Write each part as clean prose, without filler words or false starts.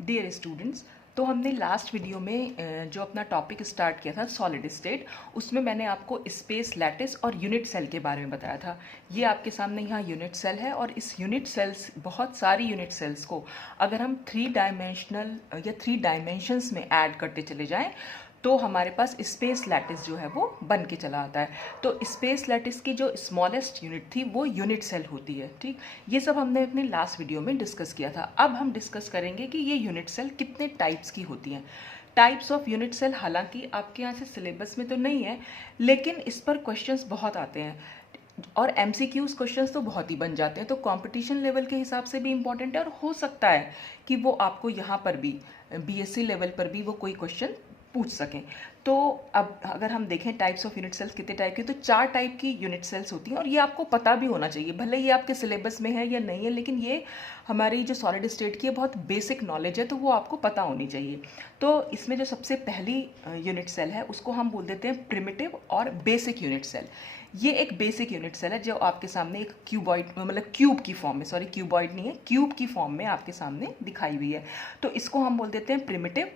Dear students, तो हमने last video में जो अपना टॉपिक स्टार्ट किया था सॉलिड स्टेट, उसमें मैंने आपको स्पेस लैटिस और यूनिट सेल के बारे में बताया था। ये आपके सामने यहाँ यूनिट सेल है और इस यूनिट सेल्स, बहुत सारी यूनिट सेल्स को अगर हम 3 डायमेंशनल या 3 डायमेंशंस में ऐड करते चले जाएं तो हमारे पास स्पेस लैटिस जो है वो बन के चला आता है। तो स्पेस लैटिस की जो स्मॉलेस्ट यूनिट थी वो यूनिट सेल होती है। ठीक, ये सब हमने अपने लास्ट वीडियो में डिस्कस किया था। अब हम डिस्कस करेंगे कि ये यूनिट सेल कितने टाइप्स की होती हैं। टाइप्स ऑफ यूनिट सेल हालांकि आपके यहाँ से सिलेबस में तो नहीं है, लेकिन इस पर क्वेश्चंस बहुत आते हैं और MCQs क्वेश्चंस तो बहुत ही बन जाते हैं। तो कंपटीशन लेवल के हिसाब से भी इम्पॉर्टेंट है और हो सकता है कि वो आपको यहाँ पर भी BSc लेवल पर भी वो कोई क्वेश्चन पूछ सकें। तो अब अगर हम देखें टाइप्स ऑफ यूनिट सेल्स कितने टाइप की, तो 4 टाइप की यूनिट सेल्स होती हैं और ये आपको पता भी होना चाहिए। भले ये आपके सिलेबस में है या नहीं है, लेकिन ये हमारी जो सॉलिड स्टेट की है बहुत बेसिक नॉलेज है, तो वो आपको पता होनी चाहिए। तो इसमें जो सबसे पहली यूनिट सेल है उसको हम बोल देते हैं प्रिमिटिव और बेसिक यूनिट सेल। ये एक बेसिक यूनिट सेल है जो आपके सामने एक क्यूबॉइड, मतलब क्यूब की फॉर्म में, सॉरी क्यूबॉइड नहीं है, क्यूब की फॉर्म में आपके सामने दिखाई हुई है। तो इसको हम बोल देते हैं प्रिमिटिव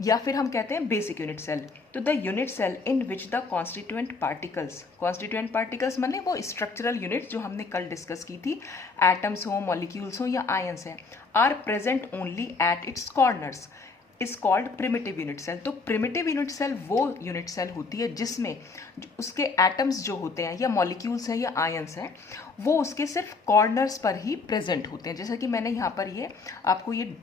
या फिर हम कहते हैं बेसिक यूनिट सेल। तो the unit cell in which the constituent particles माने वो स्ट्रक्चरल यूनिट जो हमने कल डिस्कस की थी, एटम्स हो, मॉलिक्यूल्स हो या आयंस हैं, are present only at its corners is called primitive unit cell. तो प्रिमिटिव यूनिट सेल वो यूनिट सेल होती है जिसमें उसके एटम्स जो होते हैं या मॉलिक्यूल्स हैं या आयंस हैं वो उसके सिर्फ कॉर्नर्स पर ही प्रेजेंट होते हैं। जैसा कि मैंने यहाँ पर ये आपको ये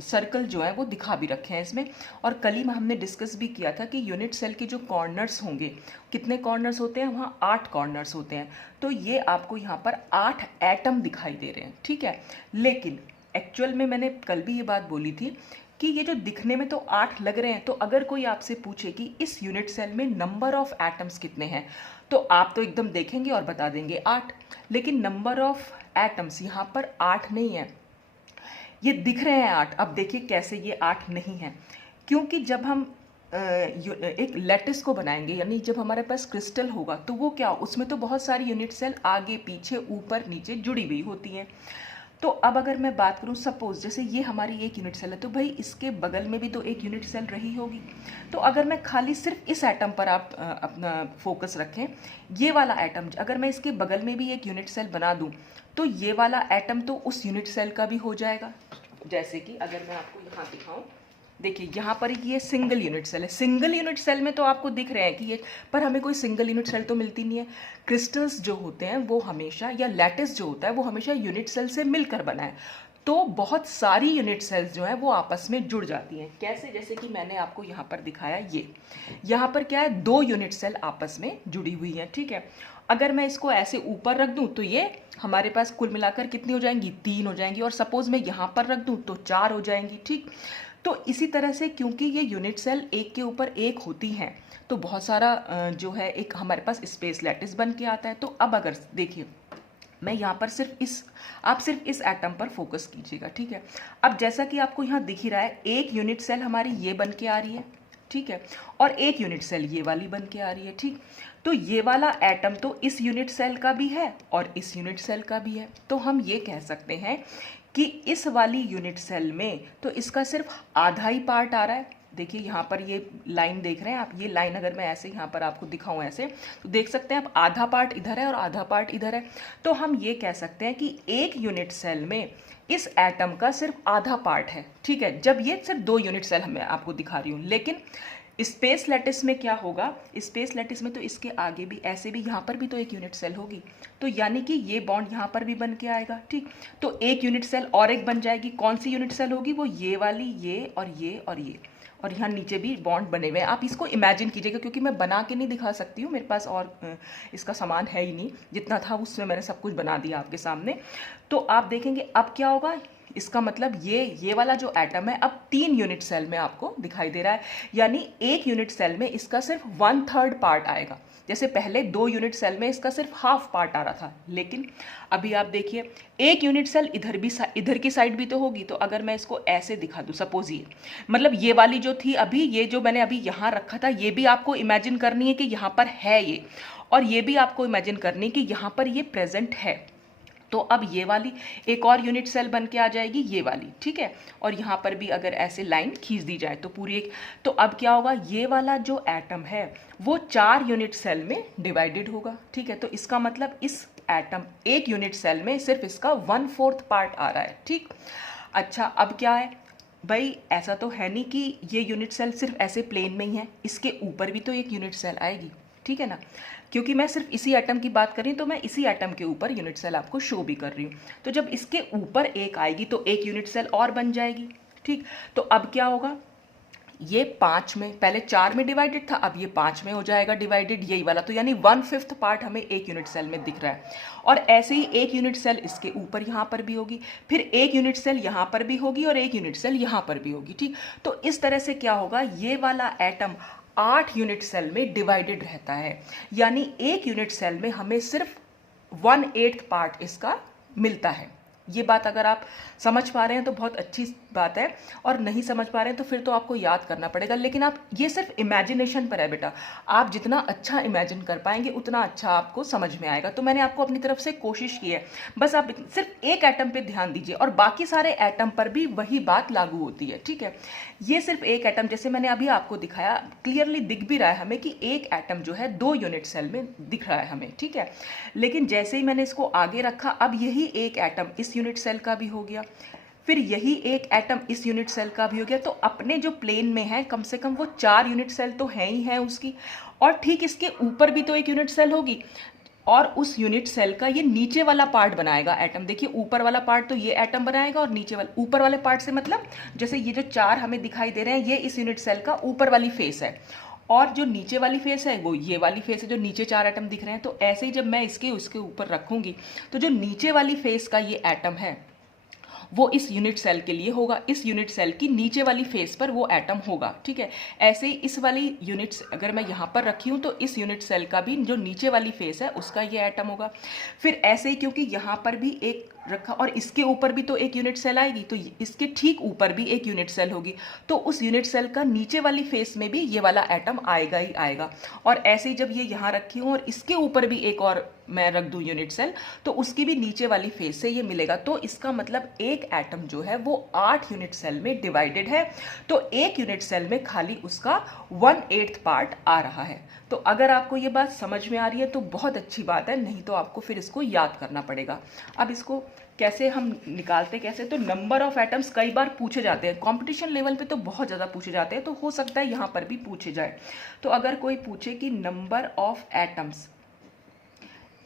सर्कल जो है वो दिखा भी रखे हैं इसमें। और कल ही में हमने डिस्कस भी किया था कि यूनिट सेल के जो कॉर्नर्स होंगे, कितने कॉर्नर्स होते हैं, वहाँ 8 कॉर्नर्स होते हैं। तो ये आपको यहाँ पर 8 एटम दिखाई दे रहे हैं। ठीक है, लेकिन एक्चुअल में मैंने कल भी ये बात बोली थी कि ये जो दिखने में तो 8 लग रहे हैं, तो अगर कोई आपसे पूछे कि इस यूनिट सेल में नंबर ऑफ एटम्स कितने हैं, तो आप तो एकदम देखेंगे और बता देंगे 8। लेकिन नंबर ऑफ एटम्स यहाँ पर 8 नहीं है, ये दिख रहे हैं 8। अब देखिए कैसे ये 8 नहीं है, क्योंकि जब हम एक लैटिस को बनाएंगे, यानी जब हमारे पास क्रिस्टल होगा, तो वो क्या, उसमें तो बहुत सारी यूनिट सेल आगे पीछे ऊपर नीचे जुड़ी हुई होती हैं। तो अब अगर मैं बात करूं, सपोज जैसे ये हमारी एक यूनिट सेल है, तो भाई इसके बगल में भी तो एक यूनिट सेल रही होगी। तो अगर मैं खाली सिर्फ इस एटम पर आप अपना फोकस रखें, ये वाला एटम अगर मैं इसके बगल में भी एक यूनिट सेल बना दूं, तो ये वाला एटम तो उस यूनिट सेल का भी हो जाएगा। जैसे कि अगर मैं आपको यहाँ दिखाऊं, देखिए यहाँ पर ये सिंगल यूनिट सेल है। सिंगल यूनिट सेल में तो आपको दिख रहे हैं कि ये, पर हमें कोई सिंगल यूनिट सेल तो मिलती नहीं है। क्रिस्टल्स जो होते हैं वो हमेशा, या लैटिस जो होता है वो हमेशा यूनिट सेल से मिलकर बना है। तो बहुत सारी यूनिट सेल्स जो हैं वो आपस में जुड़ जाती हैं। कैसे, जैसे कि मैंने आपको यहाँ पर दिखाया, ये यहाँ पर क्या है, 2 यूनिट सेल आपस में जुड़ी हुई हैं। ठीक है, अगर मैं इसको ऐसे ऊपर रख दूं तो ये हमारे पास कुल मिलाकर कितनी हो जाएंगी, 3 हो जाएंगी। और सपोज मैं यहाँ पर रख दूं तो 4 हो जाएंगी। ठीक, तो इसी तरह से क्योंकि ये यूनिट सेल एक के ऊपर एक होती हैं, तो बहुत सारा जो है एक हमारे पास स्पेस लैटिस बन के आता है। तो अब अगर देखिए मैं यहाँ पर आप सिर्फ इस एटम पर फोकस कीजिएगा। ठीक है, अब जैसा कि आपको यहाँ दिख ही रहा है, एक यूनिट सेल हमारी ये बन के आ रही है, ठीक है, और एक यूनिट सेल ये वाली बन के आ रही है। ठीक, तो ये वाला एटम तो इस यूनिट सेल का भी है और इस यूनिट सेल का भी है। तो हम ये कह सकते हैं कि इस वाली यूनिट सेल में तो इसका सिर्फ आधा ही पार्ट आ रहा है। देखिए यहाँ पर ये लाइन देख रहे हैं आप, ये लाइन अगर मैं ऐसे यहाँ पर आपको दिखाऊं ऐसे, तो देख सकते हैं आप, आधा पार्ट इधर है और आधा पार्ट इधर है। तो हम ये कह सकते हैं कि एक यूनिट सेल में इस एटम का सिर्फ आधा पार्ट है। ठीक है, जब ये सिर्फ 2 यूनिट सेल मैं आपको दिखा रही हूँ। लेकिन स्पेस लैटिस में क्या होगा, स्पेस लैटिस में तो इसके आगे भी ऐसे भी यहाँ पर भी तो एक यूनिट सेल होगी, तो यानी कि ये बॉन्ड यहाँ पर भी बन के आएगा। ठीक, तो एक यूनिट सेल और एक बन जाएगी। कौन सी यूनिट सेल होगी, वो ये वाली, ये और ये और ये, और यहाँ नीचे भी बॉन्ड बने हुए हैं। आप इसको इमेजिन कीजिएगा, क्योंकि मैं बना के नहीं दिखा सकती हूँ, मेरे पास और इसका सामान है ही नहीं, जितना था उसमें मैंने सब कुछ बना दिया आपके सामने। तो आप देखेंगे अब क्या होगा, इसका मतलब ये वाला जो एटम है अब 3 यूनिट सेल में आपको दिखाई दे रहा है। यानी एक यूनिट सेल में इसका सिर्फ 1/3 पार्ट आएगा। जैसे पहले 2 यूनिट सेल में इसका सिर्फ हाफ पार्ट आ रहा था, लेकिन अभी आप देखिए एक यूनिट सेल इधर की साइड भी तो होगी। तो अगर मैं इसको ऐसे दिखा दूं, सपोज ये, मतलब ये वाली जो थी अभी, ये जो मैंने अभी यहाँ रखा था, ये भी आपको इमेजिन करनी है कि यहाँ पर है ये, और ये भी आपको इमेजिन करनी है कि यहाँ पर ये प्रेजेंट है। तो अब ये वाली एक और यूनिट सेल बन के आ जाएगी, ये वाली, ठीक है। और यहाँ पर भी अगर ऐसे लाइन खींच दी जाए तो पूरी एक, तो अब क्या होगा, ये वाला जो एटम है वो 4 यूनिट सेल में डिवाइडेड होगा, ठीक है। तो इसका मतलब इस एटम एक यूनिट सेल में सिर्फ इसका 1/4 पार्ट आ रहा है, ठीक। अच्छा, अब क्या है भाई, ऐसा तो है नहीं कि ये यूनिट सेल सिर्फ ऐसे प्लेन में ही है, इसके ऊपर भी तो एक यूनिट सेल आएगी, ठीक है ना। क्योंकि मैं सिर्फ इसी एटम की बात कर रही हूँ तो मैं इसी एटम के ऊपर यूनिट सेल आपको शो भी कर रही हूँ। तो जब इसके ऊपर एक आएगी तो एक यूनिट सेल और बन जाएगी, ठीक। तो अब क्या होगा, ये 5 में, पहले 4 में डिवाइडेड था, अब ये 5 में हो जाएगा डिवाइडेड, यही वाला। तो यानी 1/5 पार्ट हमें एक यूनिट सेल में दिख रहा है। और ऐसे ही एक यूनिट सेल इसके ऊपर यहाँ पर भी होगी, फिर एक यूनिट सेल यहाँ पर भी होगी और एक यूनिट सेल यहाँ पर भी होगी, ठीक। तो इस तरह से क्या होगा, ये वाला एटम 8 यूनिट सेल में डिवाइडेड रहता है। यानी एक यूनिट सेल में हमें सिर्फ 1/8 पार्ट इसका मिलता है। ये बात अगर आप समझ पा रहे हैं तो बहुत अच्छी बात है, और नहीं समझ पा रहे हैं तो फिर तो आपको याद करना पड़ेगा। लेकिन आप, ये सिर्फ इमेजिनेशन पर है बेटा, आप जितना अच्छा इमेजिन कर पाएंगे उतना अच्छा आपको समझ में आएगा। तो मैंने आपको अपनी तरफ से कोशिश की है, बस आप सिर्फ एक एटम पे ध्यान दीजिए और बाकी सारे एटम पर भी वही बात लागू होती है, ठीक है। ये सिर्फ एक एटम, जैसे मैंने अभी आपको दिखाया, क्लियरली दिख भी रहा है हमें कि एक एटम जो है 2 यूनिट सेल में दिख रहा है हमें, ठीक है। लेकिन जैसे ही मैंने इसको आगे रखा, अब यही एक एटम इस यूनिट सेल का भी हो गया, फिर यही एक एटम इस यूनिट सेल का भी हो गया। तो अपने जो प्लेन में है कम से कम वो 4 यूनिट सेल तो है ही है उसकी, और ठीक इसके ऊपर भी तो एक यूनिट सेल होगी, और उस यूनिट सेल का ये नीचे वाला पार्ट बनाएगा एटम। देखिए, ऊपर वाला पार्ट तो ये एटम बनाएगा, और नीचे वाला, ऊपर वाले पार्ट से मतलब जैसे ये जो 4 हमें दिखाई दे रहे हैं, ये इस यूनिट सेल का ऊपर वाली फेस है, और जो नीचे वाली फेस है वो ये वाली फेस है, जो नीचे 4 एटम दिख रहे हैं। तो ऐसे ही जब मैं इसके उसके ऊपर रखूंगी तो जो नीचे वाली फेस का ये एटम है वो इस यूनिट सेल के लिए होगा, इस यूनिट सेल की नीचे वाली फेस पर वो एटम होगा, ठीक है। ऐसे ही इस वाली यूनिट्स अगर मैं यहाँ पर रखी हूँ तो इस यूनिट सेल का भी जो नीचे वाली फेस है उसका ये एटम होगा। फिर ऐसे ही, क्योंकि यहाँ पर भी एक रखा और इसके ऊपर भी तो एक यूनिट सेल आएगी, तो इसके ठीक ऊपर भी एक यूनिट सेल होगी, तो उस यूनिट सेल का नीचे वाली फेस में भी ये वाला एटम आएगा ही आएगा। और ऐसे ही जब ये यहाँ रखी हूँ और इसके ऊपर भी एक और मैं रख दूँ यूनिट सेल, तो उसकी भी नीचे वाली फेस से ये मिलेगा। तो इसका मतलब एक एटम जो है वो 8 यूनिट सेल में डिवाइडेड है, तो एक यूनिट सेल में खाली उसका 1/8 पार्ट आ रहा है। तो अगर आपको ये बात समझ में आ रही है तो बहुत अच्छी बात है, नहीं तो आपको फिर इसको याद करना पड़ेगा। अब इसको कैसे हम निकालते कैसे, तो नंबर ऑफ एटम्स कई बार पूछे जाते हैं, कंपटीशन लेवल पे तो बहुत ज़्यादा पूछे जाते हैं, तो हो सकता है यहाँ पर भी पूछे जाए। तो अगर कोई पूछे कि नंबर ऑफ एटम्स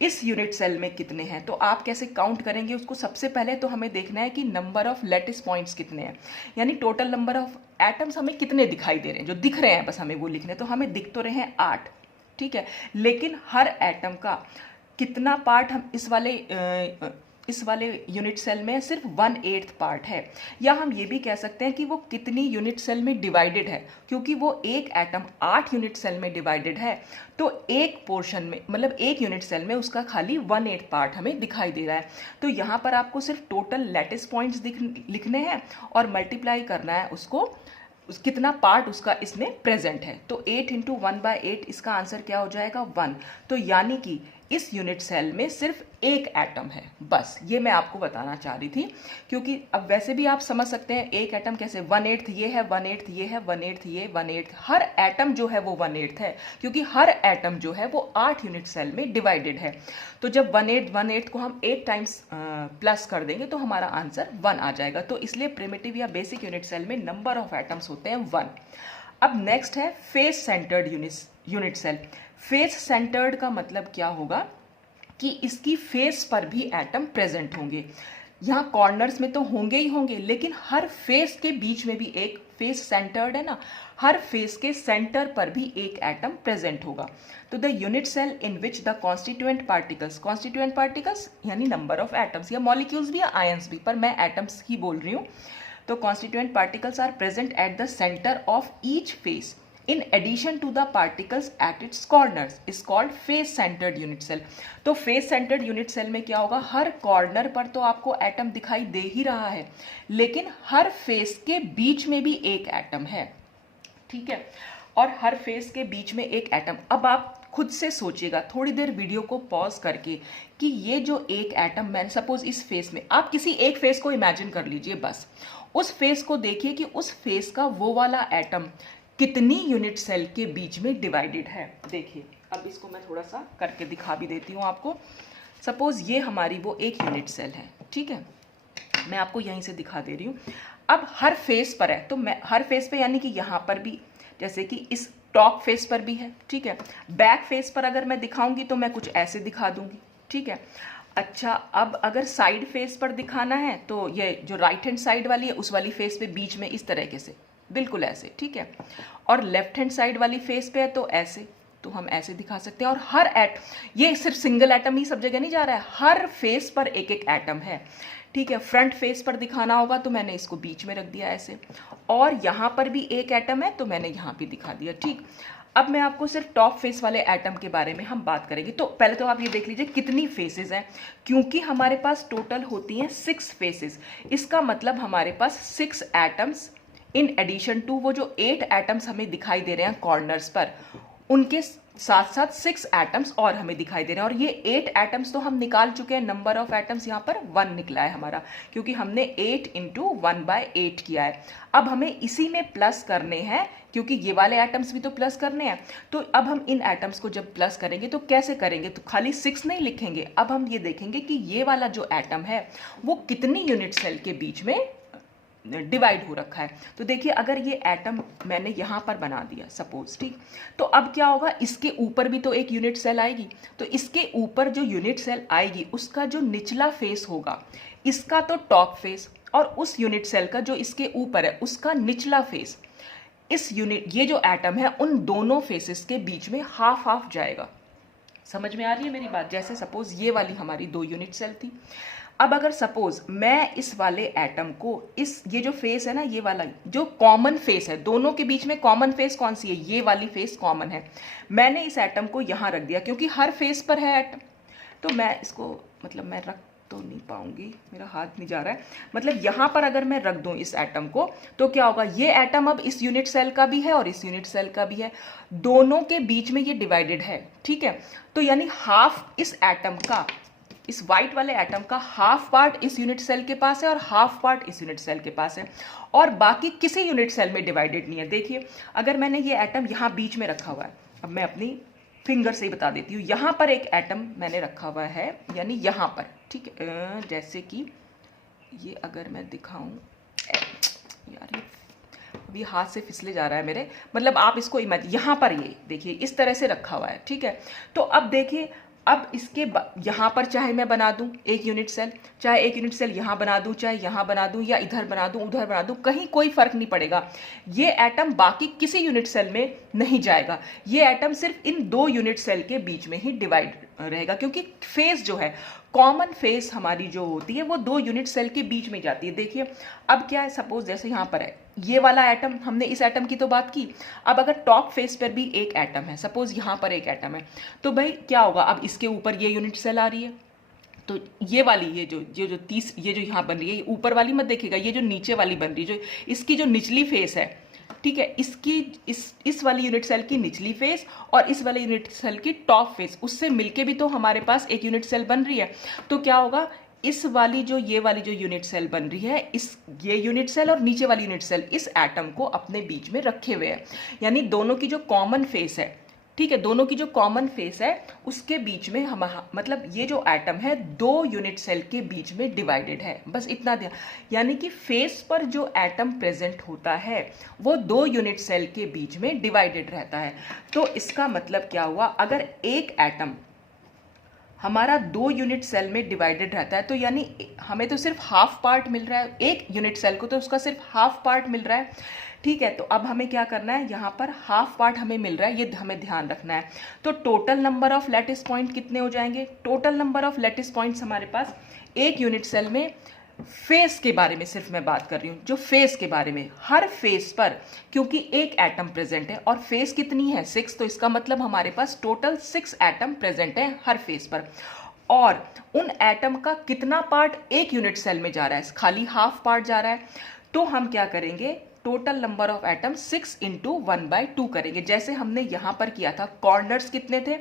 इस यूनिट सेल में कितने हैं, तो आप कैसे काउंट करेंगे उसको। सबसे पहले तो हमें देखना है कि नंबर ऑफ लैटिस पॉइंट्स कितने हैं, यानी टोटल नंबर ऑफ एटम्स हमें कितने दिखाई दे रहे हैं, जो दिख रहे हैं बस हमें वो लिखने। तो हमें दिख तो रहे हैं 8, ठीक है, लेकिन हर एटम का कितना पार्ट हम इस वाले यूनिट सेल में सिर्फ 1/8 पार्ट है, या हम ये भी कह सकते हैं कि वो कितनी यूनिट सेल में डिवाइडेड है, क्योंकि वो एक एटम 8 यूनिट सेल में डिवाइडेड है, तो एक पोर्शन में मतलब एक यूनिट सेल में उसका खाली 1/8 पार्ट हमें दिखाई दे रहा है। तो यहाँ पर आपको सिर्फ टोटल लैटिस पॉइंट्स लिखने हैं और मल्टीप्लाई करना है उसको, कितना पार्ट उसका इसमें प्रेजेंट है। तो 8 × 1/8 इसका आंसर क्या हो जाएगा, 1। तो यानी कि इस यूनिट सेल में सिर्फ एक एटम है, बस ये मैं आपको बताना चाह रही थी। क्योंकि अब वैसे भी आप समझ सकते हैं एक एटम कैसे, 1/8 ये है, 1/8 ये है, 1/8 ये, 1/8 हर एटम जो है वो 1/8 है, क्योंकि हर एटम जो है वो 8 यूनिट सेल में डिवाइडेड है। तो जब 1/8 को हम 8 टाइम्स प्लस कर देंगे तो हमारा आंसर 1 आ जाएगा। तो इसलिए प्रिमिटिव या बेसिक यूनिट सेल में नंबर ऑफ एटम्स होते हैं 1। अब नेक्स्ट है face centred unit cell. Face centred का मतलब क्या होगा कि इसकी फेस पर भी एटम प्रेजेंट होंगे। यहाँ कॉर्नर्स में तो होंगे ही होंगे, लेकिन हर फेस के बीच में भी एक, फेस सेंटर्ड है ना, हर फेस के सेंटर पर भी एक एटम प्रेजेंट होगा। तो the unit cell in which the constituent particles यानी नंबर ऑफ एटम्स, या मॉलिक्यूल्स भी या आयंस भी, पर मैं एटम्स ही बोल रही हूँ। तो constituent particles are present at the centre of each face in addition to the particles at its corners is called face centered unit cell। तो face centered unit cell में क्या होगा, हर कॉर्नर पर तो आपको एटम दिखाई दे ही रहा है, लेकिन हर फेस के बीच में भी एक एटम है, ठीक है, और हर फेस के बीच में एक एटम। अब आप खुद से सोचिएगा थोड़ी देर वीडियो को पॉज करके कि ये जो एक एटम, मैंने सपोज इस फेस में, आप किसी एक फेस को इमेजिन कर लीजिए, बस उस फेस को देखिए कि उस फेस का वो वाला एटम कितनी यूनिट सेल के बीच में डिवाइडेड है। देखिए अब इसको मैं थोड़ा सा करके दिखा भी देती हूँ आपको। सपोज ये हमारी वो एक यूनिट सेल है, ठीक है, मैं आपको यहीं से दिखा दे रही हूँ। अब हर फेस पर है, तो मैं हर फेस पे यानी कि यहाँ पर भी, जैसे कि इस टॉप फेस पर भी है, ठीक है। बैक फेस पर अगर मैं दिखाऊंगी तो मैं कुछ ऐसे दिखा दूंगी, ठीक है। अच्छा, अब अगर साइड फेस पर दिखाना है तो ये जो राइट हैंड साइड वाली है उस वाली फेस पे बीच में इस तरीके से, बिल्कुल ऐसे, ठीक है। और लेफ्ट हैंड साइड वाली फेस पे है तो ऐसे, तो हम ऐसे दिखा सकते हैं। और हर ये सिर्फ सिंगल एटम ही सब जगह नहीं जा रहा है, हर फेस पर एक एक एटम है, ठीक है। फ्रंट फेस पर दिखाना होगा तो मैंने इसको बीच में रख दिया ऐसे, और यहाँ पर भी एक एटम है तो मैंने यहाँ भी दिखा दिया, ठीक। अब मैं आपको सिर्फ टॉप फेस वाले एटम के बारे में हम बात करेंगे। तो पहले तो आप ये देख लीजिए कितनी फेसेस हैं, क्योंकि हमारे पास टोटल होती हैं 6 फेसेस। इसका मतलब हमारे पास 6 एटम्स इन एडिशन टू वो जो 8 एटम्स हमें दिखाई दे रहे हैं कॉर्नर्स पर, उनके साथ साथ 6 एटम्स और हमें दिखाई दे रहे हैं। और ये 8 एटम्स तो हम निकाल चुके हैं, नंबर ऑफ एटम्स यहाँ पर 1 निकला है हमारा, क्योंकि हमने 8 इंटू 1/8 किया है। अब हमें इसी में प्लस करने हैं, क्योंकि ये वाले एटम्स भी तो प्लस करने हैं। तो अब हम इन एटम्स को जब प्लस करेंगे तो कैसे करेंगे, तो खाली 6 नहीं लिखेंगे, अब हम ये देखेंगे कि ये वाला जो एटम है वो कितनी यूनिट सेल के बीच में डिवाइड हो रखा है। तो देखिए अगर ये एटम मैंने यहाँ पर बना दिया सपोज, ठीक, तो अब क्या होगा, इसके ऊपर भी तो एक यूनिट सेल आएगी, तो इसके ऊपर जो यूनिट सेल आएगी उसका जो निचला फेस होगा, इसका तो टॉप फेस, और उस यूनिट सेल का जो इसके ऊपर है उसका निचला फेस, इस यूनिट, ये जो एटम है उन दोनों फेसेस के बीच में हाफ हाफ जाएगा। समझ में आ रही है मेरी बात? जैसे सपोज ये वाली हमारी 2 यूनिट सेल थी, अब अगर सपोज मैं इस वाले एटम को, इस ये जो फेस है ना, ये वाला जो कॉमन फेस है, दोनों के बीच में कॉमन फेस कौन सी है, ये वाली फेस कॉमन है, मैंने इस एटम को यहाँ रख दिया क्योंकि हर फेस पर है एटम। तो मैं इसको, मतलब मैं रख तो नहीं पाऊंगी, मेरा हाथ नहीं जा रहा है, मतलब यहाँ पर अगर मैं रख दूं इस एटम को तो क्या होगा, ये एटम अब इस यूनिट सेल का भी है और इस यूनिट सेल का भी है, दोनों के बीच में ये डिवाइडेड है, ठीक है। तो यानी हाफ इस एटम का, इस वाइट वाले एटम का हाफ पार्ट इस यूनिट सेल के पास है और हाफ पार्ट इस यूनिट सेल के पास है, और बाकी किसी यूनिट सेल में डिवाइडेड नहीं है। देखिए अगर मैंने ये एटम यहाँ बीच में रखा हुआ है, अब मैं अपनी फिंगर से ही बता देती हूँ, यहाँ पर एक एटम मैंने रखा हुआ है, यानी यहाँ पर, ठीक है, जैसे कि ये अगर मैं दिखाऊं, यार अभी हाथ से फिसले जा रहा है मेरे, मतलब आप इसको इमेजिन, यहाँ पर ये देखिए इस तरह से रखा हुआ है, ठीक है। तो अब देखिए, अब इसके यहाँ पर चाहे मैं बना दूं एक यूनिट सेल, चाहे एक यूनिट सेल यहाँ बना दूं, चाहे यहाँ बना दूं, या इधर बना दूं, उधर बना दूं, कहीं कोई फर्क नहीं पड़ेगा, ये एटम बाकी किसी यूनिट सेल में नहीं जाएगा, ये एटम सिर्फ इन 2 यूनिट सेल के बीच में ही डिवाइड रहेगा, क्योंकि फेस जो है, कॉमन फेस हमारी जो होती है वो 2 यूनिट सेल के बीच में जाती है। देखिए अब क्या है, सपोज जैसे यहाँ पर है ये वाला एटम, हमने इस एटम की तो बात की, अब अगर टॉप फेस पर भी एक एटम है, सपोज यहाँ पर एक एटम है, तो भाई क्या होगा, अब इसके ऊपर ये यूनिट सेल आ रही है, तो ये वाली, ये जो यहाँ बन रही है, ये ऊपर वाली मत देखिएगा, ये जो नीचे वाली बन रही है, जो इसकी जो निचली फेस है, ठीक है, इसकी इस वाली यूनिट सेल की निचली फेस और इस वाले यूनिट सेल की टॉप फेस, उससे मिलके भी तो हमारे पास एक यूनिट सेल बन रही है। तो क्या होगा, इस वाली जो, ये वाली जो यूनिट सेल बन रही है, ये यूनिट सेल और नीचे वाली यूनिट सेल इस एटम को अपने बीच में रखे हुए हैं, यानी दोनों की जो कॉमन फेस है, ठीक है, दोनों की जो कॉमन फेस है उसके बीच में हम, मतलब ये जो एटम है 2 यूनिट सेल के बीच में डिवाइडेड है, बस इतना ध्यान, यानी कि फेस पर जो एटम प्रेजेंट होता है वो 2 यूनिट सेल के बीच में डिवाइडेड रहता है। तो इसका मतलब क्या हुआ, अगर एक एटम हमारा 2 यूनिट सेल में डिवाइडेड रहता है, तो यानी हमें तो सिर्फ हाफ पार्ट मिल रहा है, एक यूनिट सेल को तो उसका सिर्फ हाफ पार्ट मिल रहा है, ठीक है। तो अब हमें क्या करना है, यहाँ पर हाफ पार्ट हमें मिल रहा है, ये हमें ध्यान रखना है। तो total number of lattice point कितने हो जाएंगे, total number of lattice points हमारे पास एक यूनिट सेल में, फेस के बारे में सिर्फ मैं बात कर रही हूँ, जो फेस के बारे में, हर फेस पर क्योंकि एक एटम प्रेजेंट है और फेस कितनी है 6, तो इसका मतलब हमारे पास टोटल 6 एटम प्रेजेंट है हर फेस पर, और उन एटम का कितना पार्ट एक यूनिट सेल में जा रहा है, खाली हाफ पार्ट जा रहा है। तो हम क्या करेंगे, total number of atom 6 into 1/2 करेंगे, जैसे हमने यहां पर किया था। कॉर्नर्स कितने थे?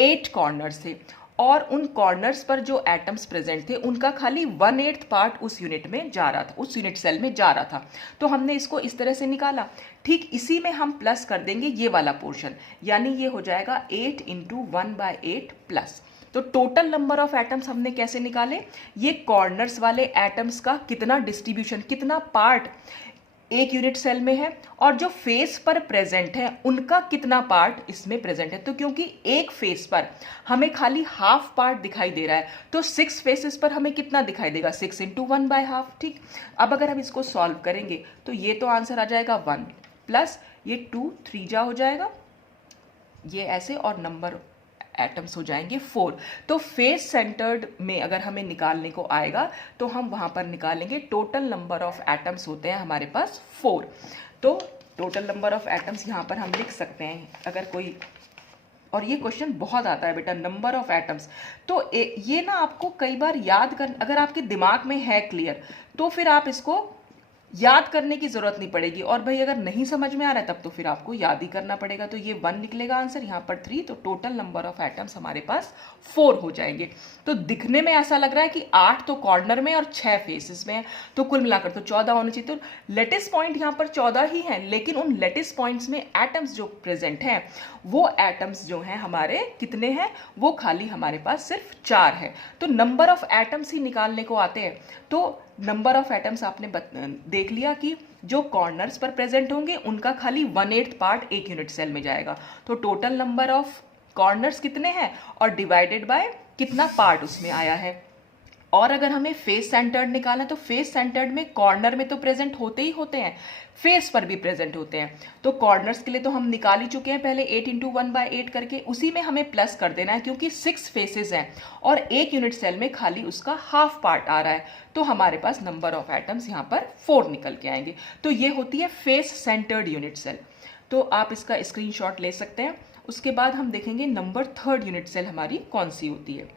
8 कॉर्नर्स थे, और उन कॉर्नर्स पर जो एटम्स प्रेजेंट थे उनका खाली 1/8 पार्ट उस यूनिट में जा रहा था, उस यूनिट सेल में जा रहा था। तो हमने इसको इस तरह से निकाला। ठीक इसी में हम प्लस कर देंगे ये वाला पोर्शन, यानी ये हो जाएगा 8 इंटू 1/8 प्लस। तो टोटल नंबर ऑफ एटम्स हमने कैसे निकाले? ये कॉर्नर्स वाले एटम्स का कितना डिस्ट्रीब्यूशन, कितना पार्ट एक यूनिट सेल में है, और जो फेस पर प्रेजेंट है उनका कितना पार्ट इसमें प्रेजेंट है। तो क्योंकि एक फेस पर हमें खाली हाफ पार्ट दिखाई दे रहा है, तो 6 फेसेस पर हमें कितना दिखाई देगा? 6 इंटू 1/2। ठीक, अब अगर हम इसको सॉल्व करेंगे तो ये तो आंसर आ जाएगा 1 प्लस ये 2 3 जा हो जाएगा, ये ऐसे, और नंबर एटम्स हो जाएंगे 4। तो फेस सेंटर्ड में अगर हमें निकालने को आएगा तो हम वहां पर निकालेंगे टोटल नंबर ऑफ एटम्स होते हैं हमारे पास 4। तो टोटल नंबर ऑफ एटम्स यहां पर हम लिख सकते हैं अगर कोई, और ये क्वेश्चन बहुत आता है बेटा, नंबर ऑफ एटम्स। तो ये ना आपको कई बार याद कर, अगर आपके दिमाग में है क्लियर तो फिर आप इसको याद करने की जरूरत नहीं पड़ेगी, और भाई अगर नहीं समझ में आ रहा है तब तो फिर आपको याद ही करना पड़ेगा। तो ये 1 निकलेगा आंसर, यहाँ पर 3, तो टोटल नंबर ऑफ एटम्स हमारे पास 4 हो जाएंगे। तो दिखने में ऐसा लग रहा है कि 8 तो कॉर्नर में और 6 फेसेस में है, तो कुल मिलाकर तो 14 होने चाहिए। तो लेटिस पॉइंट यहाँ पर 14 ही है, लेकिन उन लेटिस पॉइंट्स में एटम्स जो प्रेजेंट हैं वो एटम्स जो हैं हमारे कितने हैं? वो खाली हमारे पास सिर्फ 4 है। तो नंबर ऑफ एटम्स ही निकालने को आते हैं। तो नंबर ऑफ एटम्स आपने देख लिया कि जो कॉर्नर्स पर प्रेजेंट होंगे उनका खाली 1/8 पार्ट एक यूनिट सेल में जाएगा। तो टोटल नंबर ऑफ कॉर्नर्स कितने हैं और डिवाइडेड बाय कितना पार्ट उसमें आया है। और अगर हमें फेस सेंटर्ड निकालना है तो फेस सेंटर्ड में कॉर्नर में तो प्रेजेंट होते ही होते हैं, फेस पर भी प्रेजेंट होते हैं। तो कॉर्नर्स के लिए तो हम निकाल ही चुके हैं पहले 8 इंटू 1/8 करके, उसी में हमें प्लस कर देना है क्योंकि 6 फेसेस हैं और एक यूनिट सेल में खाली उसका हाफ पार्ट आ रहा है। तो हमारे पास नंबर ऑफ एटम्स यहाँ पर 4 निकल के आएंगे। तो ये होती है फेस सेंटर्ड यूनिट सेल। तो आप इसका स्क्रीनशॉट ले सकते हैं। उसके बाद हम देखेंगे नंबर 3 यूनिट सेल हमारी कौन सी होती है।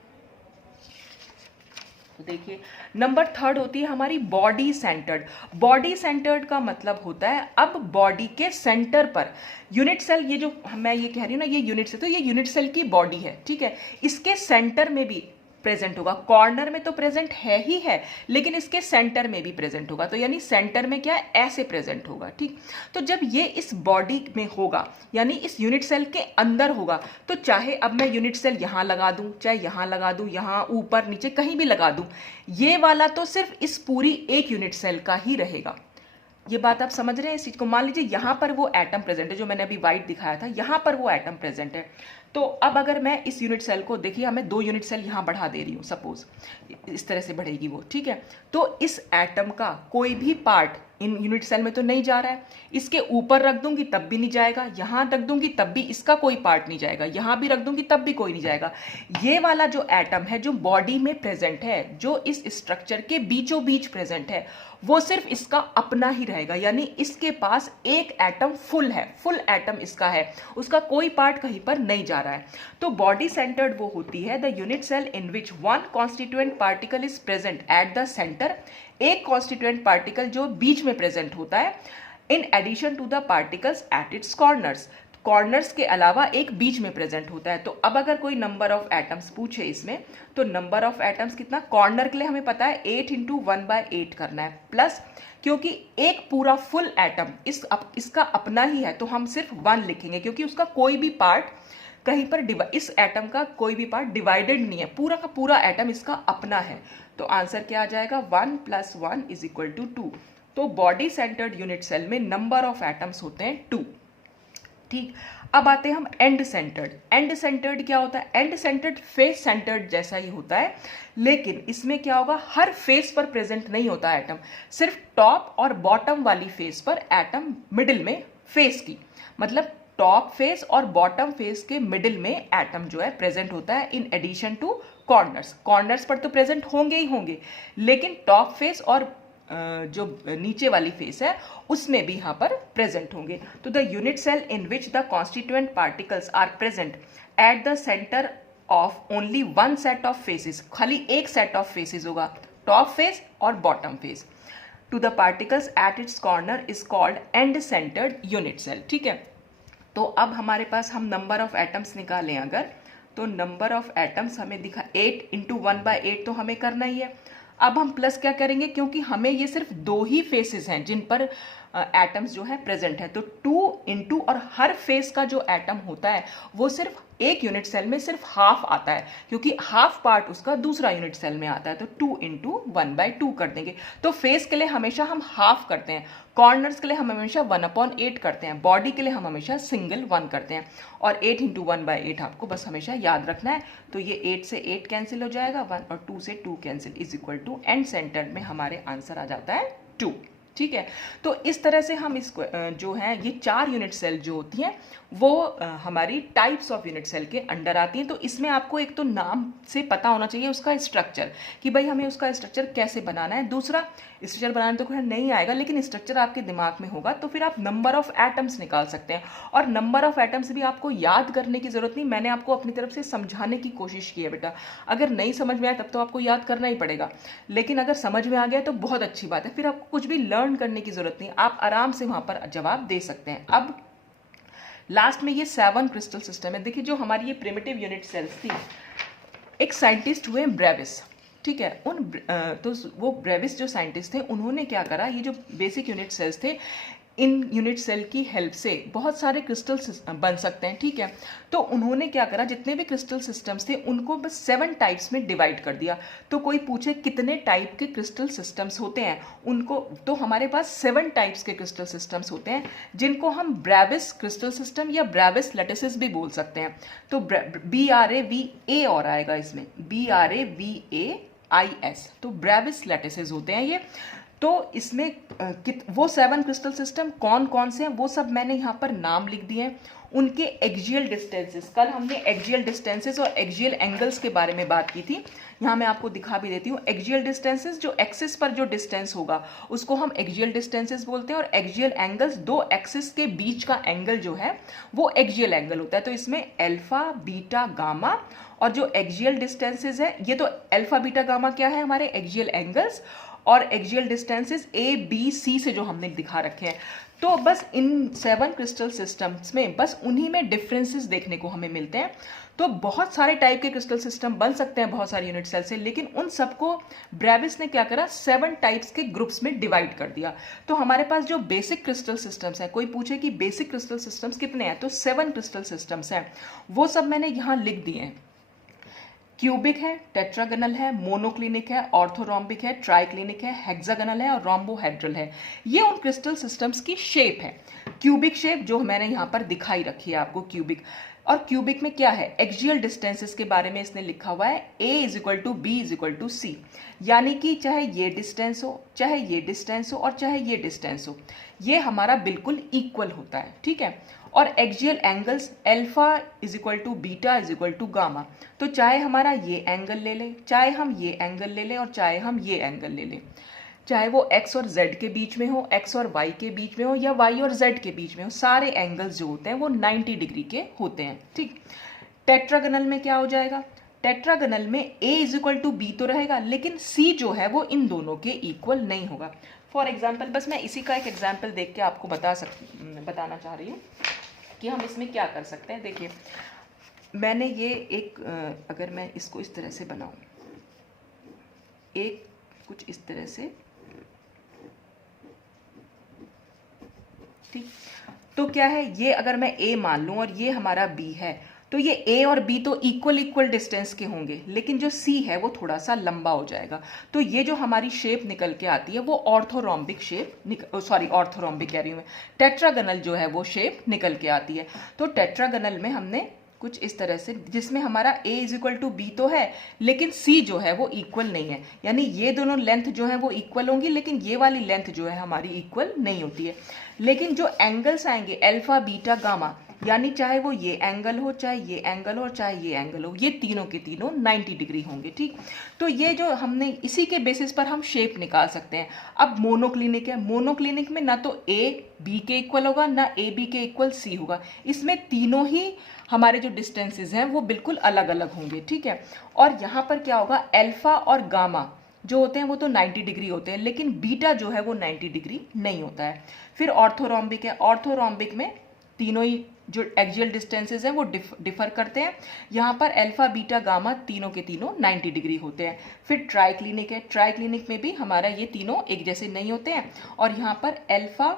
तो देखिए नंबर 3 होती है हमारी बॉडी सेंटर्ड। बॉडी सेंटर्ड का मतलब होता है अब बॉडी के सेंटर पर यूनिट सेल, ये जो मैं ये कह रही हूँ ना, ये यूनिट सेल, तो ये यूनिट सेल की बॉडी है, ठीक है। इसके सेंटर में भी प्रेजेंट होगा, कॉर्नर में तो प्रेजेंट है ही है लेकिन इसके सेंटर में भी प्रेजेंट होगा। तो यानी सेंटर में क्या है, ऐसे प्रेजेंट होगा, ठीक। तो जब ये इस बॉडी में होगा यानी इस यूनिट सेल के अंदर होगा, तो चाहे अब मैं यूनिट सेल यहां लगा दूं, चाहे यहां लगा दूं, यहां ऊपर नीचे कहीं भी लगा दूं, ये वाला तो सिर्फ इस पूरी एक यूनिट सेल का ही रहेगा। ये बात आप समझ रहे हैं इस चीज को। मान लीजिए यहां पर वो एटम प्रेजेंट है जो मैंने अभी व्हाइट दिखाया था, यहां पर वो एटम प्रेजेंट है। तो अब अगर मैं इस यूनिट सेल को, देखिए हमें 2 यूनिट सेल यहां बढ़ा दे रही हूं, सपोज इस तरह से बढ़ेगी वो, ठीक है। तो इस एटम का कोई भी पार्ट इन यूनिट सेल में तो नहीं जा रहा है, इसके ऊपर रख दूंगी तब भी नहीं जाएगा, यहां रख दूंगी तब भी इसका कोई पार्ट नहीं जाएगा, यहां भी रख दूंगी तब भी कोई नहीं जाएगा। ये वाला जो एटम है जो बॉडी में प्रेजेंट है, जो इस स्ट्रक्चर के बीचों बीच प्रेजेंट है, वो सिर्फ इसका अपना ही रहेगा। यानी इसके पास एक एटम फुल है, फुल एटम इसका है, उसका कोई पार्ट कहीं पर नहीं जा रहा है। तो बॉडी सेंटर्ड वो होती है the unit cell in which one constituent particle is present at the centre, एक कॉन्स्टिट्यूएंट पार्टिकल जो बीच में प्रेजेंट होता है, in addition to the particles at its corners, corners के अलावा एक बीच में प्रेजेंट होता है। तो अब अगर कोई नंबर ऑफ एटम्स पूछे इसमें, तो नंबर ऑफ एटम्स कितना, कॉर्नर के लिए हमें पता है 8 इंटू 1/8 करना है, प्लस क्योंकि एक पूरा फुल एटम इसका अपना ही है तो हम सिर्फ 1 लिखेंगे क्योंकि उसका कोई भी पार्ट कहीं पर इस एटम का कोई भी पार्ट डिवाइडेड नहीं है, पूरा का पूरा एटम इसका अपना है। तो आंसर क्या आ जाएगा, 1 + 1 = 2। तो बॉडी सेंटर्ड यूनिट सेल में नंबर ऑफ एटम्स होते हैं 2, ठीक। अब आते हैं हम एंड सेंटर्ड। एंड सेंटर्ड क्या होता है, एंड सेंटर्ड फेस सेंटर्ड जैसा ही होता है, लेकिन इसमें क्या होगा, हर फेस पर प्रेजेंट नहीं होता एटम, सिर्फ टॉप और बॉटम वाली फेस पर एटम, मिडिल में फेस की, मतलब टॉप फेस और बॉटम फेस के मिडिल में एटम जो है प्रेजेंट होता है, in addition to corners. Corners पर तो प्रेजेंट होंगे ही होंगे, लेकिन टॉप फेस और जो नीचे वाली फेस है उसमें भी यहां पर प्रेजेंट होंगे। तो the unit cell in which the constituent particles are present at the centre of only one set of faces, खाली एक सेट ऑफ फेसेस होगा, टॉप फेस और bottom face. To the particles at its corner is called end centred unit cell. ठीक है, तो अब हमारे पास हम नंबर ऑफ एटम्स निकालें अगर, तो नंबर ऑफ एटम्स हमें दिखा 8 इंटू 1/8 तो हमें करना ही है। अब हम प्लस क्या करेंगे, क्योंकि हमें ये सिर्फ 2 ही फेसेस हैं जिन पर एटम्स जो है प्रेजेंट है, तो 2 इंटू, और हर फेस का जो एटम होता है वो सिर्फ एक यूनिट सेल में सिर्फ हाफ आता है, क्योंकि हाफ पार्ट उसका दूसरा यूनिट सेल में आता है, तो 2 इंटू 1/2 कर देंगे। तो फेस के लिए हमेशा हम हाफ करते हैं, कॉर्नर्स के लिए हम हमेशा 1/8 करते हैं, बॉडी के लिए हम हमेशा सिंगल 1 करते हैं, और 8 इंटू 1/8 आपको बस हमेशा याद रखना है। तो ये 8 से 8 कैंसिल हो जाएगा, 1 और 2 से 2 cancel, is equal to end centre में हमारे आंसर आ जाता है 2। ठीक है, तो इस तरह से हम इसको जो है ये 4 यूनिट सेल जो होती हैं वो हमारी टाइप्स ऑफ यूनिट सेल के अंडर आती हैं। तो इसमें आपको एक तो नाम से पता होना चाहिए उसका स्ट्रक्चर, कि भाई हमें उसका स्ट्रक्चर कैसे बनाना है। दूसरा, स्ट्रक्चर बनाने तो खैर नहीं आएगा, लेकिन स्ट्रक्चर आपके दिमाग में होगा तो फिर आप नंबर ऑफ एटम्स निकाल सकते हैं, और नंबर ऑफ एटम्स भी आपको याद करने की जरूरत नहीं, मैंने आपको अपनी तरफ से समझाने की कोशिश की है बेटा। अगर नहीं समझ में आया तब तो आपको याद करना ही पड़ेगा, लेकिन अगर समझ में आ गया तो बहुत अच्छी बात है, फिर आपको कुछ भी लर्न करने की जरूरत नहीं, आप आराम से वहां पर जवाब दे सकते हैं। अब लास्ट में ये 7 क्रिस्टल सिस्टम है। देखिए, जो हमारी ये प्रिमिटिव यूनिट सेल्स थी, एक साइंटिस्ट हुए ब्रेविस, ठीक है, तो वो ब्रेविस जो साइंटिस्ट थे उन्होंने क्या करा, ये जो बेसिक यूनिट सेल्स थे, इन यूनिट सेल की हेल्प से बहुत सारे क्रिस्टल बन सकते हैं। ठीक है, तो उन्होंने क्या करा, जितने भी क्रिस्टल सिस्टम्स थे उनको बस 7 टाइप्स में डिवाइड कर दिया। तो कोई पूछे कितने टाइप के क्रिस्टल सिस्टम्स होते हैं उनको, तो हमारे पास 7 टाइप्स के क्रिस्टल सिस्टम्स होते हैं, जिनको हम ब्रेविस क्रिस्टल सिस्टम या ब्रेविस लैटिसेस भी बोल सकते हैं। तो BRAVA और आएगा इसमें, BRAVAIS, तो ब्रेविस लैटिसेस होते हैं ये। तो इसमें वो 7 क्रिस्टल सिस्टम कौन कौन से हैं वो सब मैंने यहाँ पर नाम लिख दिए हैं। उनके एक्सियल डिस्टेंसेस, कल हमने एक्सियल डिस्टेंसेस और एक्सियल एंगल्स के बारे में बात की थी, यहाँ मैं आपको दिखा भी देती हूँ। एक्सियल डिस्टेंसेस, जो एक्सिस पर जो डिस्टेंस होगा उसको हम एक्सियल डिस्टेंसेस बोलते हैं, और एक्सियल एंगल्स, 2 एक्सिस के बीच का एंगल जो है वो एक्सियल एंगल होता है। तो इसमें अल्फा, बीटा, गामा, और जो एक्सियल डिस्टेंसेस है ये तो अल्फा, बीटा, गामा क्या है, हमारे एक्सियल एंगल्स, और एक्सियल डिस्टेंसेस ABC से जो हमने दिखा रखे हैं। तो बस इन 7 क्रिस्टल सिस्टम्स में बस उन्हीं में डिफरेंसेस देखने को हमें मिलते हैं। तो बहुत सारे टाइप के क्रिस्टल सिस्टम बन सकते हैं बहुत सारे यूनिट सेल से, लेकिन उन सबको ब्रेविस ने क्या करा, 7 टाइप्स के ग्रुप्स में डिवाइड कर दिया। तो हमारे पास जो बेसिक क्रिस्टल सिस्टम्स है, कोई पूछे कि बेसिक क्रिस्टल सिस्टम्स कितने हैं, तो 7 क्रिस्टल सिस्टम्स हैं, वो सब मैंने यहाँ लिख दिए हैं। क्यूबिक है, टेट्रागनल है, मोनोक्लिनिक है, ऑर्थोरोम्बिक है, ट्राइक्लिनिक है, हेक्सागनल है और रोम्बोहेड्रल है। ये उन क्रिस्टल सिस्टम्स की शेप है। क्यूबिक शेप जो मैंने यहाँ पर दिखाई रखी है आपको, क्यूबिक। और क्यूबिक में क्या है, एक्सियल डिस्टेंसेस के बारे में इसने लिखा हुआ है, A = B = C, यानी कि चाहे ये डिस्टेंस हो, चाहे ये डिस्टेंस हो, और चाहे ये डिस्टेंस हो, ये हमारा बिल्कुल इक्वल होता है। ठीक है, और axial angles, alpha = beta = gamma, तो चाहे हमारा ये एंगल ले ले, चाहे हम ये एंगल ले लें, और चाहे हम ये एंगल ले लें, चाहे वो x और z के बीच में हो, x और y के बीच में हो, या y और z के बीच में हो, सारे एंगल्स जो होते हैं वो 90 डिग्री के होते हैं। ठीक, टेट्रागनल में क्या हो जाएगा, टेट्रागनल में A = B तो रहेगा, लेकिन C जो है वो इन दोनों के इक्वल नहीं होगा। फॉर एग्जाम्पल, बस मैं इसी का एक एग्जाम्पल देख के आपको बताना चाह रही हूँ कि हम इसमें क्या कर सकते हैं। देखिए, मैंने ये एक अगर मैं इसको इस तरह से बनाऊं, एक कुछ इस तरह से, ठीक, तो क्या है, ये अगर मैं A मान लूं और ये हमारा B है, तो ये A और B तो इक्वल डिस्टेंस के होंगे, लेकिन जो C है वो थोड़ा सा लंबा हो जाएगा। तो ये जो हमारी शेप निकल के आती है वो ऑर्थोरोम्बिक शेप, ऑर्थोरोम्बिक कह रही हूँ मैं, टेट्रागनल जो है वो शेप निकल के आती है। तो टेट्रागनल में हमने कुछ इस तरह से, जिसमें हमारा A = B तो है, लेकिन C जो है वो इक्वल नहीं है, यानी ये दोनों लेंथ जो है वो इक्वल होंगी, लेकिन ये वाली लेंथ जो है हमारी इक्वल नहीं होती है। लेकिन जो एंगल्स आएंगे अल्फा, बीटा, गामा, यानी चाहे वो ये एंगल हो, चाहे ये एंगल हो, चाहे ये एंगल हो, ये तीनों के तीनों 90 डिग्री होंगे। ठीक, तो ये जो हमने इसी के बेसिस पर हम शेप निकाल सकते हैं। अब मोनोक्लिनिक है, मोनोक्लिनिक में ना तो A B के इक्वल होगा, ना A B के इक्वल C होगा, इसमें तीनों ही हमारे जो डिस्टेंसेस हैं वो बिल्कुल अलग अलग होंगे। ठीक है, और यहाँ पर क्या होगा, अल्फा और गामा जो होते हैं वो तो 90 डिग्री होते हैं, लेकिन बीटा जो है वो 90 डिग्री नहीं होता है। फिर ऑर्थोरोम्बिक है, ऑर्थोरोम्बिक में तीनों ही जो एक्सियल डिस्टेंसेस हैं वो डिफर करते हैं। यहाँ पर अल्फा बीटा गामा तीनों के तीनों 90 डिग्री होते हैं। फिर ट्राइक्लिनिक है, ट्राइक्लिनिक में भी हमारा ये तीनों एक जैसे नहीं होते हैं, और यहाँ पर अल्फा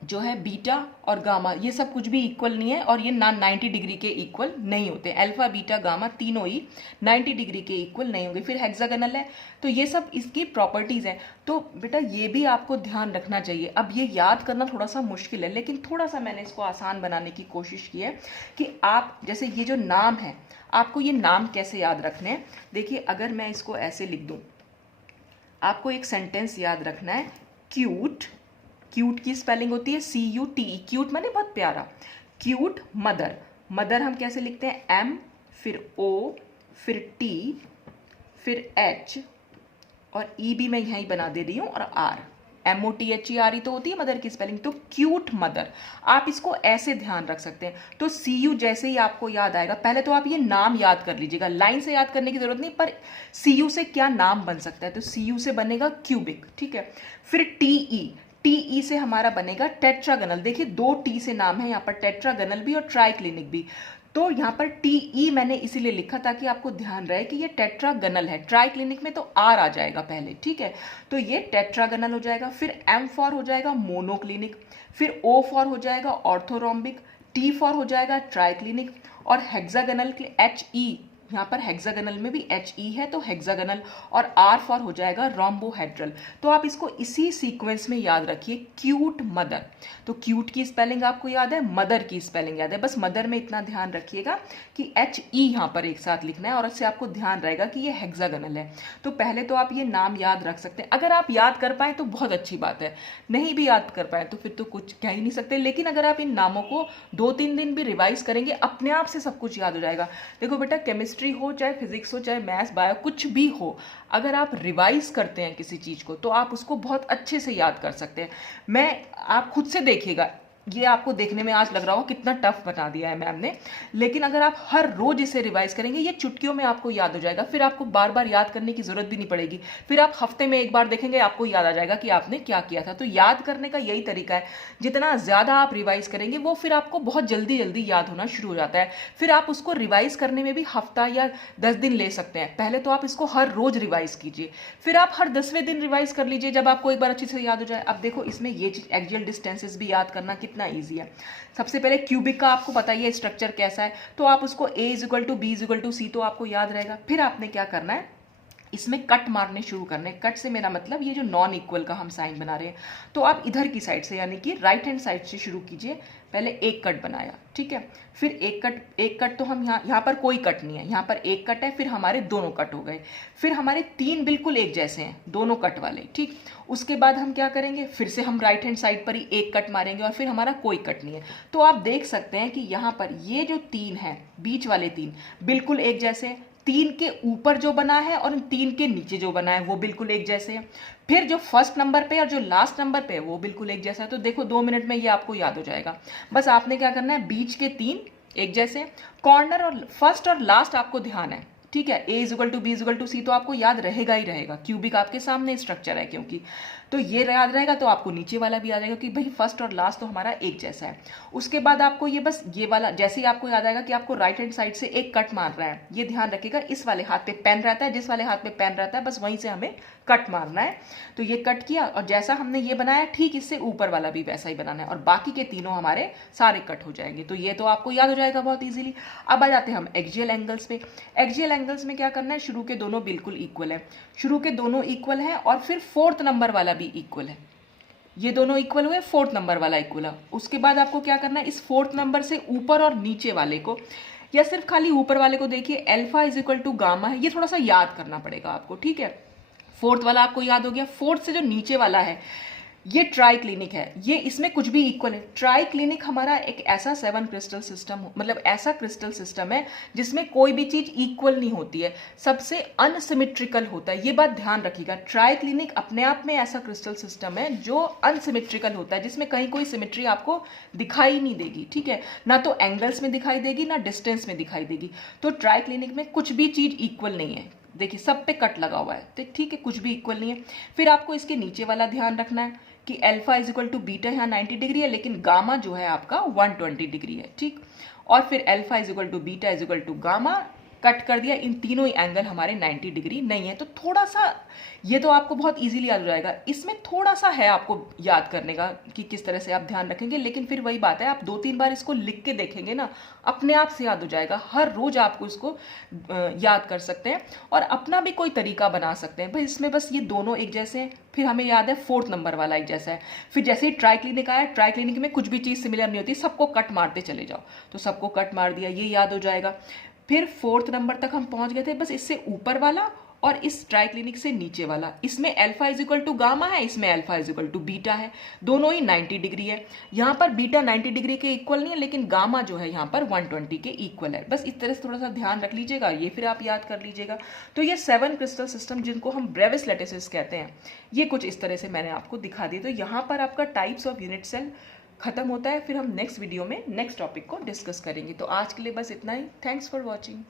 जो है बीटा और गामा ये सब कुछ भी इक्वल नहीं है, और ये ना 90 डिग्री के इक्वल नहीं होते। अल्फा बीटा गामा तीनों ही 90 डिग्री के इक्वल नहीं होंगे। फिर हेक्सागोनल है, तो ये सब इसकी प्रॉपर्टीज़ हैं। तो बेटा ये भी आपको ध्यान रखना चाहिए। अब ये याद करना थोड़ा सा मुश्किल है, लेकिन थोड़ा सा मैंने इसको आसान बनाने की कोशिश की है कि आप जैसे ये जो नाम है, आपको ये नाम कैसे याद रखने हैं। देखिए अगर मैं इसको ऐसे लिख दूँ, आपको एक सेंटेंस याद रखना है, क्यूट, क्यूट की स्पेलिंग होती है CUTE, क्यूट माने बहुत प्यारा। क्यूट मदर, मदर हम कैसे लिखते हैं, M फिर O फिर T फिर H और E भी मैं यहीं बना दे रही हूँ, और R, MOTHERE तो होती है मदर की स्पेलिंग। तो क्यूट मदर, आप इसको ऐसे ध्यान रख सकते हैं। तो CU जैसे ही आपको याद आएगा, पहले तो आप ये नाम याद कर लीजिएगा, लाइन से याद करने की जरूरत नहीं, पर CU से क्या नाम बन सकता है, तो CU से बनेगा क्यूबिक, ठीक है। फिर TE से हमारा बनेगा टेट्रागनल। देखिए 2 T से नाम है यहाँ पर, टेट्रागनल भी और ट्राइक्लिनिक भी। तो यहाँ पर TE मैंने इसीलिए लिखा ताकि आपको ध्यान रहे कि ये टेट्रागनल है। ट्राइक्लिनिक में तो R आ जाएगा पहले, ठीक है, तो ये टेट्रागनल हो जाएगा। फिर M फॉर हो जाएगा मोनोक्लिनिक, फिर O फॉर हो जाएगा ऑर्थोरोम्बिक, T फॉर हो जाएगा ट्राइक्लिनिक, और हेक्सागनल के HE, यहाँ पर हेक्सागनल में भी HE है तो हेक्सागनल, और R फॉर हो जाएगा रोम्बोहेड्रल। तो आप इसको इसी सीक्वेंस में याद रखिए, क्यूट मदर। तो क्यूट की स्पेलिंग आपको याद है, मदर की स्पेलिंग याद है, बस मदर में इतना ध्यान रखिएगा कि HE यहाँ पर एक साथ लिखना है, और उससे आपको ध्यान रहेगा कि ये हेक्सागनल है। तो पहले तो आप ये नाम याद रख सकते हैं। अगर आप याद कर पाए तो बहुत अच्छी बात है, नहीं भी याद कर पाए तो फिर तो कुछ कह ही नहीं सकते। लेकिन अगर आप इन नामों को 2-3 दिन भी रिवाइज करेंगे, अपने आप से सब कुछ याद हो जाएगा। देखो बेटा, केमिस्ट्री हो चाहे फिजिक्स हो चाहे मैथ्स बायो कुछ भी हो, अगर आप रिवाइज करते हैं किसी चीज को तो आप उसको बहुत अच्छे से याद कर सकते हैं। आप खुद से देखिएगा, ये आपको देखने में आज लग रहा हो कितना टफ बता दिया है मैम ने, लेकिन अगर आप हर रोज इसे रिवाइज करेंगे ये चुटकियों में आपको याद हो जाएगा। फिर आपको बार बार याद करने की जरूरत भी नहीं पड़ेगी। फिर आप हफ्ते में एक बार देखेंगे, आपको याद आ जाएगा कि आपने क्या किया था। तो याद करने का यही तरीका है, जितना ज्यादा आप रिवाइज करेंगे वो फिर आपको बहुत जल्दी जल्दी याद होना शुरू हो जाता है। फिर आप उसको रिवाइज करने में भी हफ्ता या 10 दिन ले सकते हैं। पहले तो आप इसको हर रोज रिवाइज कीजिए, फिर आप हर 10वें दिन रिवाइज कर लीजिए जब आपको एक बार अच्छे से याद हो जाए। अब देखो इसमें ये चीज एक्सियल डिस्टेंसेस भी याद करना कितना ईजी है। सबसे पहले क्यूबिक का आपको पता ही है स्ट्रक्चर कैसा है, तो आप उसको A = B = C तो आपको याद रहेगा। फिर आपने क्या करना है, इसमें कट मारने शुरू करने। कट से मेरा मतलब ये जो नॉन इक्वल का हम साइन बना रहे हैं, तो आप इधर की साइड से यानी कि राइट हैंड साइड से शुरू कीजिए। पहले एक कट बनाया, ठीक है, फिर एक कट तो हम यहाँ पर कोई कट नहीं है, यहाँ पर एक कट है, फिर हमारे दोनों कट हो गए, फिर हमारे 3 बिल्कुल एक जैसे हैं दोनों कट वाले, ठीक। उसके बाद हम क्या करेंगे, फिर से हम राइट हैंड साइड पर ही एक कट मारेंगे, और फिर हमारा कोई कट नहीं है। तो आप देख सकते हैं कि यहाँ पर ये जो 3 है, बीच वाले 3 बिल्कुल एक जैसे हैं। 3 के ऊपर जो बना है और 3 के नीचे जो बना है वो बिल्कुल एक जैसे हैं। फिर जो फर्स्ट नंबर पे और जो लास्ट नंबर पे है वो बिल्कुल एक जैसा है। तो देखो 2 मिनट में ये आपको याद हो जाएगा। बस आपने क्या करना है, बीच के 3 एक जैसे, कॉर्नर और फर्स्ट और लास्ट आपको ध्यान है, ठीक है। A = B = C तो आपको याद रहेगा ही रहेगा, क्यूबिक आपके सामने स्ट्रक्चर है क्योंकि, तो ये याद रहेगा तो आपको नीचे वाला भी याद रहेगा कि भाई फर्स्ट और लास्ट तो हमारा एक जैसा है। उसके बाद आपको ये बस ये वाला, जैसे ही आपको याद आएगा कि आपको राइट हैंड साइड से एक कट मार रहा है, ये ध्यान रखिएगा इस वाले हाथ पे पेन रहता है, जिस वाले हाथ पे पेन रहता है बस वहीं से हमें कट मारना है। तो ये कट किया, और जैसा हमने ये बनाया ठीक इससे ऊपर वाला भी वैसा ही बनाना है, और बाकी के तीनों हमारे सारे कट हो जाएंगे। तो ये तो आपको याद हो जाएगा बहुत ईजिली। अब आ जाते हैं हम एक्सियल एंगल्स पे। एक्सियल एंगल्स में क्या करना है, शुरू के दोनों बिल्कुल इक्वल है, शुरू के दोनों इक्वल है, और फिर 4th नंबर वाला भी इक्वल है। ये दोनों इक्वल हुए, 4th नंबर वाला इक्वल है। उसके बाद आपको क्या करना है, इस 4th नंबर से ऊपर और नीचे वाले को, या सिर्फ खाली ऊपर वाले को देखिए, अल्फा = गामा है, ये थोड़ा सा याद करना पड़ेगा आपको, ठीक है। 4th वाला आपको याद हो गया। 4th से जो नीचे वाला है ये ट्राइक्लिनिक है, ये इसमें कुछ भी इक्वल है। ट्राइक्लिनिक हमारा एक ऐसा 7 क्रिस्टल सिस्टम, मतलब ऐसा क्रिस्टल सिस्टम है जिसमें कोई भी चीज इक्वल नहीं होती है, सबसे अनसिमेट्रिकल होता है। ये बात ध्यान रखिएगा, ट्राइक्लिनिक अपने आप में ऐसा क्रिस्टल सिस्टम है जो अनसिमेट्रिकल होता है, जिसमें कहीं कोई सिमेट्री आपको दिखाई नहीं देगी, ठीक है, ना तो एंगल्स में दिखाई देगी ना डिस्टेंस में दिखाई देगी। तो ट्राइक्लिनिक में कुछ भी चीज इक्वल नहीं है, देखिए सब पे कट लगा हुआ है, तो ठीक है, कुछ भी इक्वल नहीं है। फिर आपको इसके नीचे वाला ध्यान रखना है कि alpha is equal to beta यहाँ 90 डिग्री है, लेकिन गामा जो है आपका 120 डिग्री है, ठीक। और फिर alpha is equal to beta is equal to gamma, cut कर दिया, इन तीनों ही एंगल हमारे 90 डिग्री नहीं है। तो थोड़ा सा ये तो आपको बहुत इजीली याद हो जाएगा, इसमें थोड़ा सा है आपको याद करने का कि किस तरह से आप ध्यान रखेंगे, लेकिन फिर वही बात है, आप 2-3 बार इसको लिख के देखेंगे ना, अपने आप से याद हो जाएगा। हर रोज आपको इसको याद कर सकते हैं और अपना भी कोई तरीका बना सकते हैं। भाई इसमें बस ये दोनों एक जैसे हैं, फिर हमें याद है 4th नंबर वाला एक जैसा है। फिर जैसे ही ट्राइक्लिनिक आया, ट्राइक्लिनिक में कुछ भी चीज़ सिमिलर नहीं होती, सबको कट मारते चले जाओ, तो सबको कट मार दिया, ये याद हो जाएगा। फिर 4th नंबर तक हम पहुंच गए थे, बस इससे ऊपर वाला और इस ट्राइक्लिनिक से नीचे वाला, इसमें alpha is equal to gamma है, इसमें alpha is equal to beta है, दोनों ही 90 डिग्री है। यहाँ पर बीटा 90 डिग्री के इक्वल नहीं है, लेकिन गामा जो है यहाँ पर 120 के इक्वल है। बस इस तरह से थोड़ा सा ध्यान रख लीजिएगा, ये फिर आप याद कर लीजिएगा। तो ये 7 क्रिस्टल सिस्टम जिनको हम ब्रेविस लैटिसेस कहते हैं, ये कुछ इस तरह से मैंने आपको दिखा दिया। तो यहाँ पर आपका टाइप्स ऑफ यूनिट सेल खत्म होता है। फिर हम नेक्स्ट वीडियो में नेक्स्ट टॉपिक को डिस्कस करेंगे। तो आज के लिए बस इतना ही। Thanks for watching.